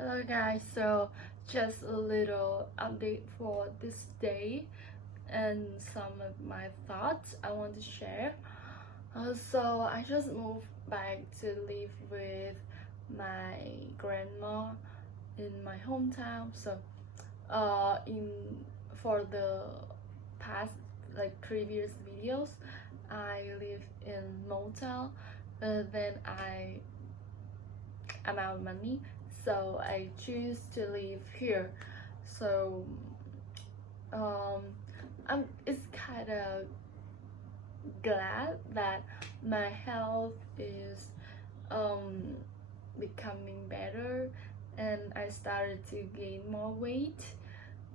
Hello guys, so just a little update for this day and some of my thoughts I want to share. So I just moved back to live with my grandma in my hometown. So in for the past previous videos, I live in motel. Then I'm out of money, so I choose to live here. So um it's kind of glad that my health is um becoming better, and I started to gain more weight.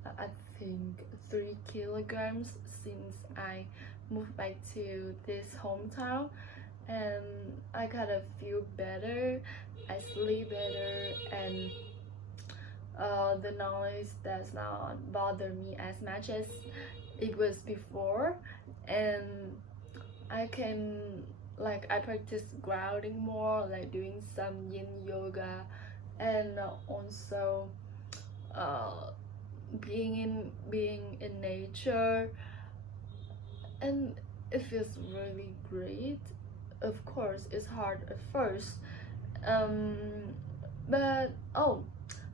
I think 3 kilograms since I moved back to this hometown, and I kind of feel better. I sleep better, and the noise does not bother me as much as it was before. And I can I practice grounding more, like doing some yin yoga, and also uh, being in nature, and it feels really great. Of course it's hard at first, um but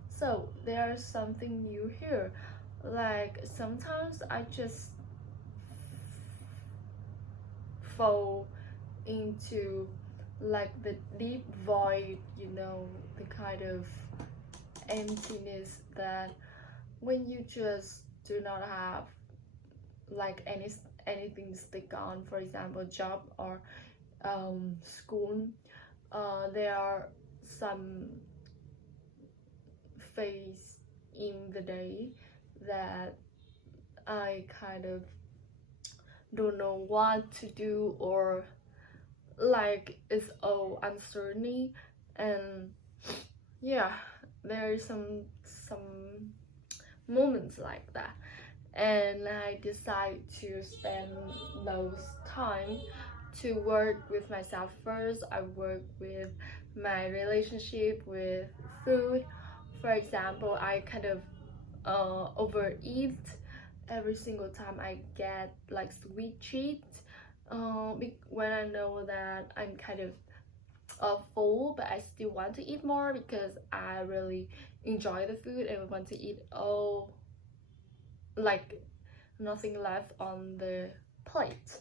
so there's something new here. Like sometimes I just fall into the deep void, the kind of emptiness that when you just do not have anything to stick on, for example job or school. There are some phase in the day that I kind of don't know what to do, or it's all uncertainty. And yeah, there are some moments like that, and I decide to spend those time to work with myself first. I work with my relationship with food. For example, I kind of overeat every single time I get sweet treats, when I know that I'm kind of full, but I still want to eat more because I really enjoy the food and want to eat all, like nothing left on the plate.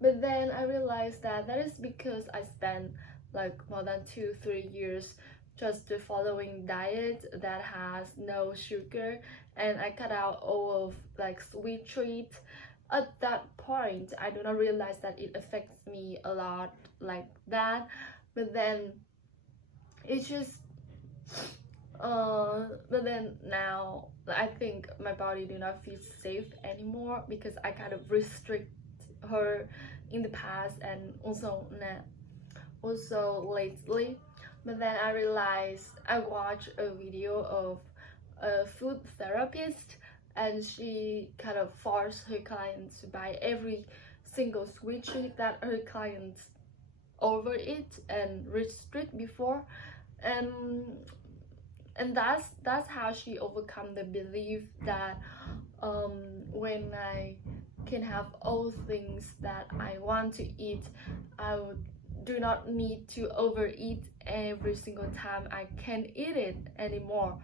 But then I realized that is because I spent more than 2-3 years just to following diet that has no sugar, and I cut out all of sweet treats. At that point I do not realize that it affects me a lot like that. But then it's just but then now I think my body do not feel safe anymore because I kind of restrict her in the past, and also lately. But then I realized, I watched a video of a food therapist, and she kind of forced her clients to buy every single sweet treat that her clients overeat and restrict before. And that's how she overcome the belief that when I can have all things that I want to eat, I would do not need to overeat every single time I can eat it anymore.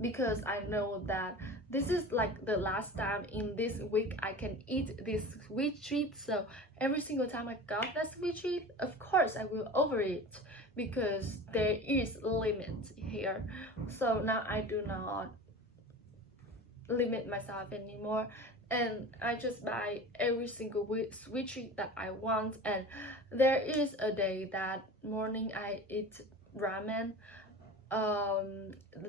Because I know that this is the last time in this week I can eat this sweet treat. So every single time I got that sweet treat, of course I will overeat, because there is a limit here. So now I do not limit myself anymore, and I just buy every single sweet treat that I want. And there is a day that morning I eat ramen,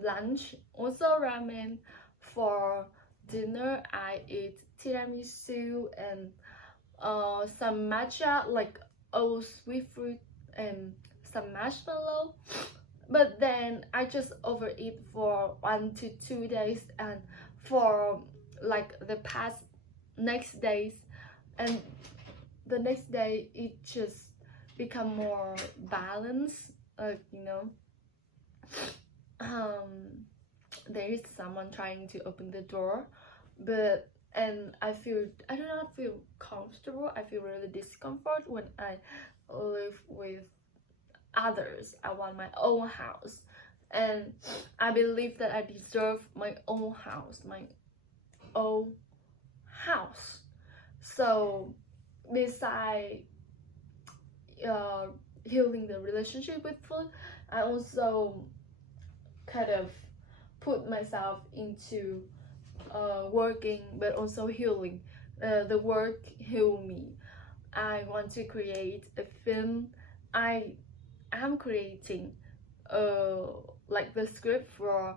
lunch also ramen, for dinner I eat tiramisu and some matcha, all sweet fruit, and some marshmallow. But then I just overeat for 1 to 2 days, and for the past next days, and the next day it just become more balanced, there is someone trying to open the door, and I do not feel comfortable. I feel really discomfort when I live with others. I want my own house, and I believe that I deserve my own house, my own house. So besides uh, healing the relationship with food, I also kind of put myself into working, but also healing. The work heal me. I want to create a film. I am creating uh like the script for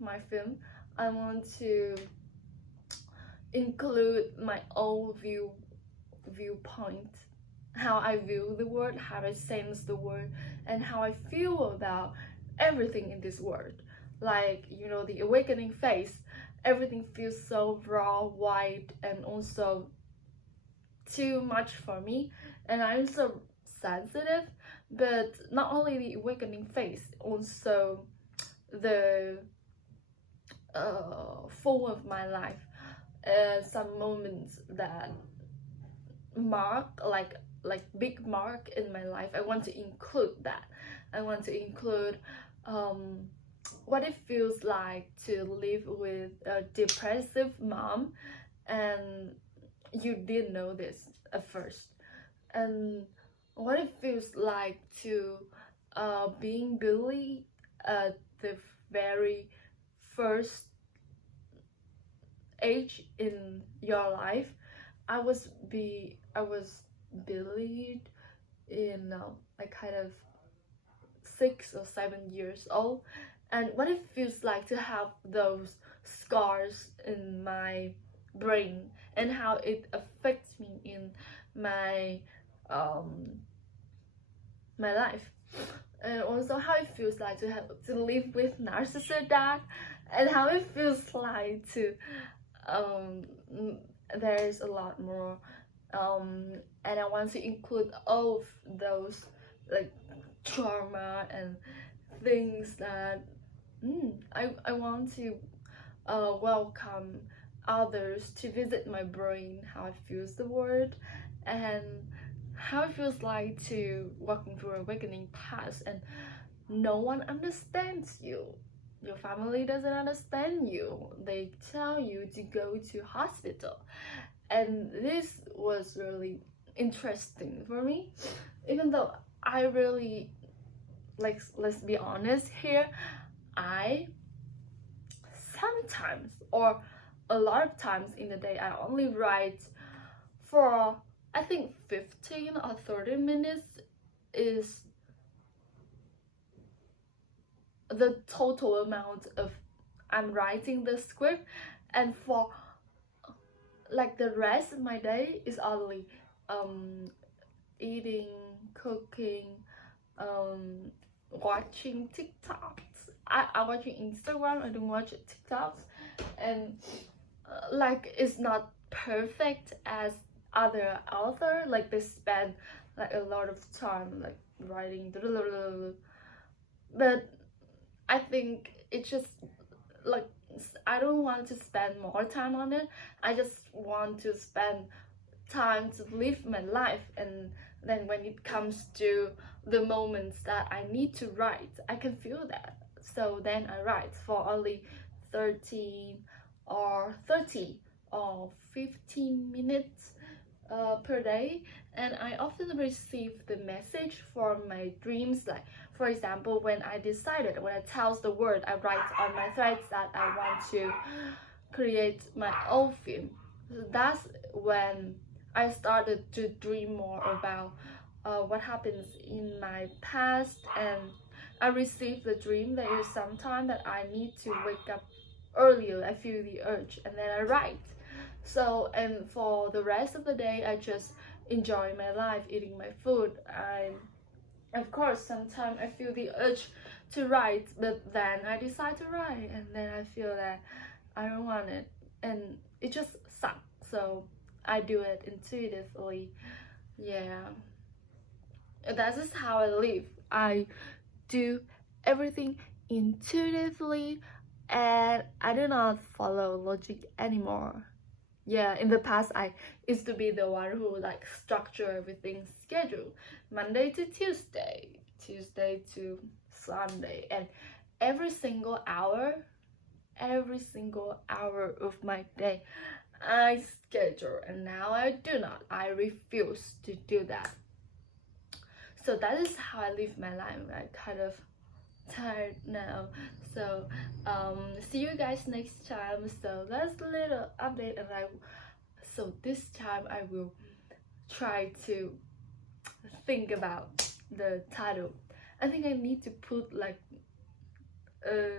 my film. I want to include my own viewpoint, how I view the world, how I sense the world, and how I feel about everything in this world. Like, you know, the awakening phase, everything feels so raw, white, and also too much for me. And I'm so sensitive, but not only the awakening phase, also the full of my life. Some moments that mark like big mark in my life, I want to include that. I want to include um what it feels like to live with a depressive mom, and you didn't know this at first, and what it feels like to being bullied at the very first age in your life. I was bullied in like kind of 6 or 7 years old, and what it feels like to have those scars in my brain, and how it affects me in my um my life, and also how it feels like to live with narcissist dad, and how it feels like to um there's a lot more, and I want to include all of those like trauma and things that I want to welcome others to visit my brain, how it feels the world, and how it feels like to walking through awakening paths and no one understands you. Your family doesn't understand you. They tell you to go to hospital. And this was really interesting for me. Even though I really, like, let's be honest here, I sometimes or a lot of times in the day I only write for, I think, 15 or 30 minutes is the total amount of I'm writing the script, and for like the rest of my day is only eating, cooking, watching TikToks. I watching Instagram. I don't watch TikToks, and like it's not perfect as other author. Like they spend like a lot of time like writing, but I think it's just like I don't want to spend more time on it. I just want to spend time to live my life, and then when it comes to the moments that I need to write, I can feel that. So then I write for only 13 or 30 or 15 minutes per day, and I often receive the message for my dreams. Like, for example, when I tell the word, I write on my threads that I want to create my own film. That's when I started to dream more about what happens in my past, and I received the dream. There is some time that I need to wake up earlier. I feel the urge, and then I write. So, and for the rest of the day, I just enjoy my life, eating my food. Of course, sometimes I feel the urge to write, but then I decide to write, and then I feel that I don't want it, and it just sucks. So I do it intuitively. Yeah, that is how I live. I do everything intuitively, and I do not follow logic anymore. Yeah, in the past I used to be the one who like structure everything, schedule Monday to Tuesday, Tuesday to Sunday, and every single hour of my day I schedule, and now I do not. I refuse to do that. So that is how I live my life. I kind of tired now. So see you guys next time. So that's a little update, and so this time I will try to think about the title. I think I need to put like a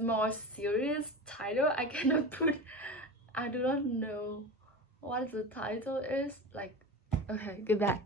more serious title. I cannot put, I do not know what the title is. Like, okay, goodbye.